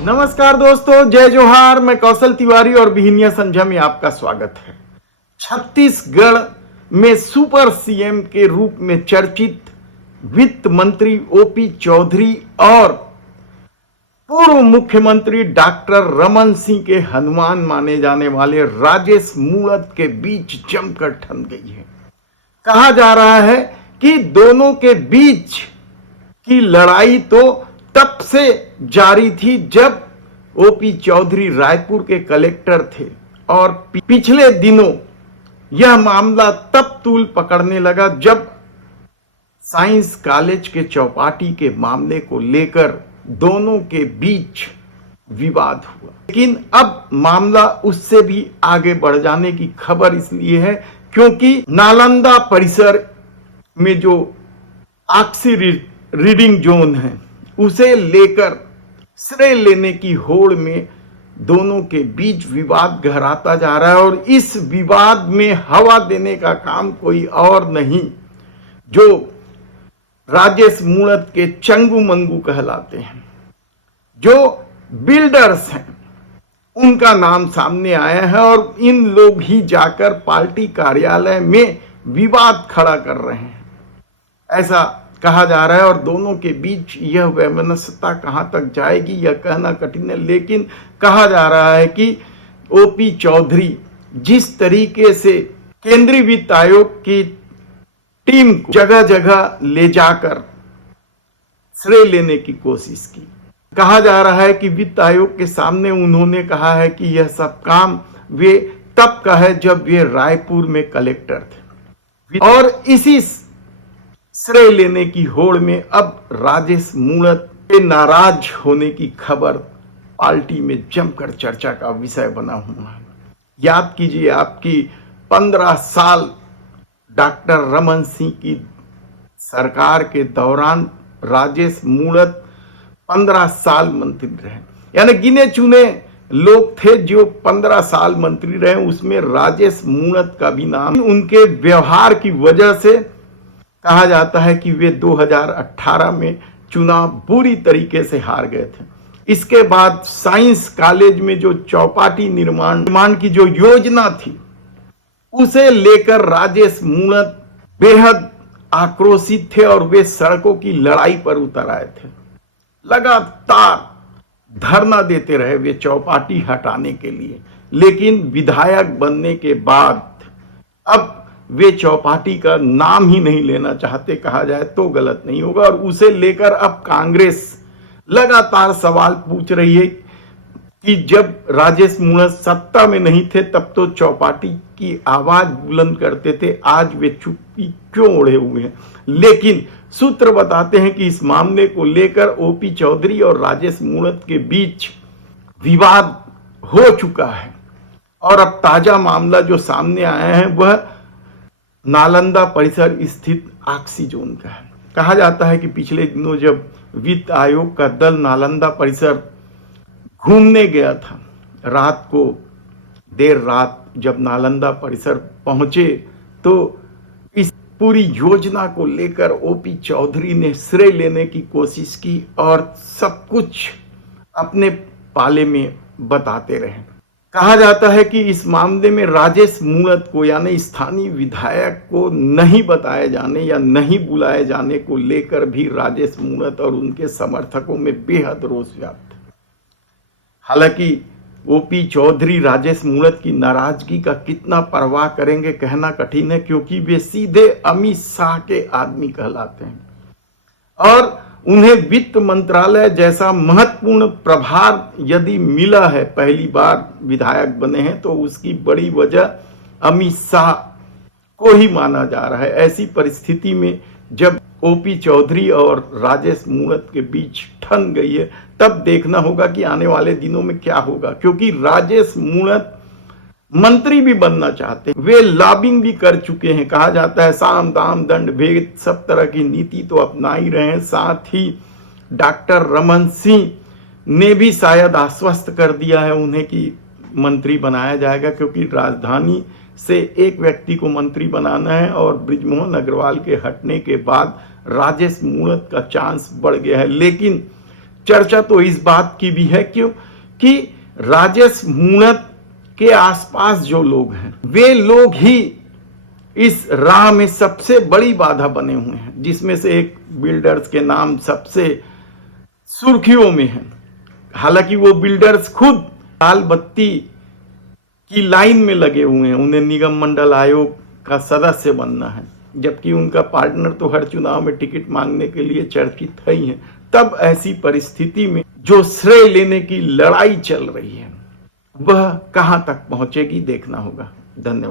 नमस्कार दोस्तों, जय जोहार। मैं कौशल तिवारी और बिहिनिया संझा में आपका स्वागत है। छत्तीसगढ़ में सुपर सीएम के रूप में चर्चित वित्त मंत्री ओपी चौधरी और पूर्व मुख्यमंत्री डॉक्टर रमन सिंह के हनुमान माने जाने वाले राजेश मूणत के बीच जमकर ठन गई है। कहा जा रहा है कि दोनों के बीच की लड़ाई तो तब से जारी थी जब ओपी चौधरी रायपुर के कलेक्टर थे और पिछले दिनों यह मामला तब तूल पकड़ने लगा जब साइंस कॉलेज के चौपाटी के मामले को लेकर दोनों के बीच विवाद हुआ। लेकिन अब मामला उससे भी आगे बढ़ जाने की खबर इसलिए है क्योंकि नालंदा परिसर में जो ऑक्सी रीडिंग जोन है उसे लेकर श्रेय लेने की होड़ में दोनों के बीच विवाद गहराता जा रहा है। और इस विवाद में हवा देने का काम कोई और नहीं, जो राजेश मूणत के चंगू मंगू कहलाते हैं, जो बिल्डर्स हैं, उनका नाम सामने आया है और इन लोग ही जाकर पार्टी कार्यालय में विवाद खड़ा कर रहे हैं, ऐसा कहा जा रहा है। और दोनों के बीच यह वैमनस्यता कहां तक जाएगी यह कहना कठिन है, लेकिन कहा जा रहा है कि ओपी चौधरी जिस तरीके से केंद्रीय वित्त आयोग की टीम को जगह जगह ले जाकर श्रेय लेने की कोशिश की, कहा जा रहा है कि वित्त आयोग के सामने उन्होंने कहा है कि यह सब काम वे तब का है जब वे रायपुर में कलेक्टर थे। और इसी श्रेय लेने की होड़ में अब राजेश मूणत के नाराज होने की खबर पार्टी में जमकर चर्चा का विषय बना हुआ है। याद कीजिए, आपकी 15 साल डॉक्टर रमन सिंह की सरकार के दौरान राजेश मूणत 15 साल मंत्री रहे, यानी गिने चुने लोग थे जो 15 साल मंत्री रहे, उसमें राजेश मूणत का भी नाम। उनके व्यवहार की वजह से कहा जाता है कि वे 2018 में चुनाव बुरी तरीके से हार गए थे। इसके बाद साइंस कॉलेज में जो चौपाटी निर्माण की जो योजना थी उसे लेकर राजेश मूणत बेहद आक्रोशित थे और वे सड़कों की लड़ाई पर उतर आए थे। लगातार धरना देते रहे वे चौपाटी हटाने के लिए, लेकिन विधायक बनने के बाद अब वे चौपाटी का नाम ही नहीं लेना चाहते, कहा जाए तो गलत नहीं होगा। और उसे लेकर अब कांग्रेस लगातार सवाल पूछ रही है कि जब राजेश मूणत सत्ता में नहीं थे तब तो चौपाटी की आवाज बुलंद करते थे, आज वे चुप्पी क्यों ओढ़े हुए हैं। लेकिन सूत्र बताते हैं कि इस मामले को लेकर ओपी चौधरी और राजेश मूणत के बीच विवाद हो चुका है और अब ताजा मामला जो सामने आया है वह नालंदा परिसर स्थित ऑक्सी जोन का है। कहा जाता है कि पिछले दिनों जब वित्त आयोग का दल नालंदा परिसर घूमने गया था, रात को देर रात जब नालंदा परिसर पहुंचे तो इस पूरी योजना को लेकर ओपी चौधरी ने श्रेय लेने की कोशिश की और सब कुछ अपने पाले में बताते रहे। कहा जाता है कि इस मामले में राजेश मूणत को यानी स्थानीय विधायक को नहीं बताए जाने या नहीं बुलाए जाने को लेकर भी राजेश मूणत और उनके समर्थकों में बेहद रोष व्याप्त है। हालांकि ओपी चौधरी राजेश मूणत की नाराजगी का कितना परवाह करेंगे कहना कठिन है, क्योंकि वे सीधे अमित शाह के आदमी कहलाते हैं और उन्हें वित्त मंत्रालय जैसा महत्वपूर्ण प्रभार यदि मिला है, पहली बार विधायक बने हैं, तो उसकी बड़ी वजह अमित शाह को ही माना जा रहा है। ऐसी परिस्थिति में जब ओपी चौधरी और राजेश मूणत के बीच ठन गई है तब देखना होगा कि आने वाले दिनों में क्या होगा, क्योंकि राजेश मूणत मंत्री भी बनना चाहते हैं, वे लॉबिंग भी कर चुके हैं। कहा जाता है साम दाम दंड भेद सब तरह की नीति तो अपना ही रहे हैं। साथ ही डॉक्टर रमन सिंह ने भी शायद आश्वस्त कर दिया है उन्हें कि मंत्री बनाया जाएगा, क्योंकि राजधानी से एक व्यक्ति को मंत्री बनाना है और बृजमोहन अग्रवाल के हटने के बाद राजेश मूणत का चांस बढ़ गया है। लेकिन चर्चा तो इस बात की भी है क्यों कि राजेश मूणत के आसपास जो लोग हैं वे लोग ही इस राह में सबसे बड़ी बाधा बने हुए हैं, जिसमें से एक बिल्डर्स के नाम सबसे सुर्खियों में है। हालांकि वो बिल्डर्स खुद लाल बत्ती की लाइन में लगे हुए हैं, उन्हें निगम मंडल आयोग का सदस्य बनना है, जबकि उनका पार्टनर तो हर चुनाव में टिकट मांगने के लिए चर्चित है ही है। तब ऐसी परिस्थिति में जो श्रेय लेने की लड़ाई चल रही है वह कहां तक पहुंचेगी देखना होगा। धन्यवाद।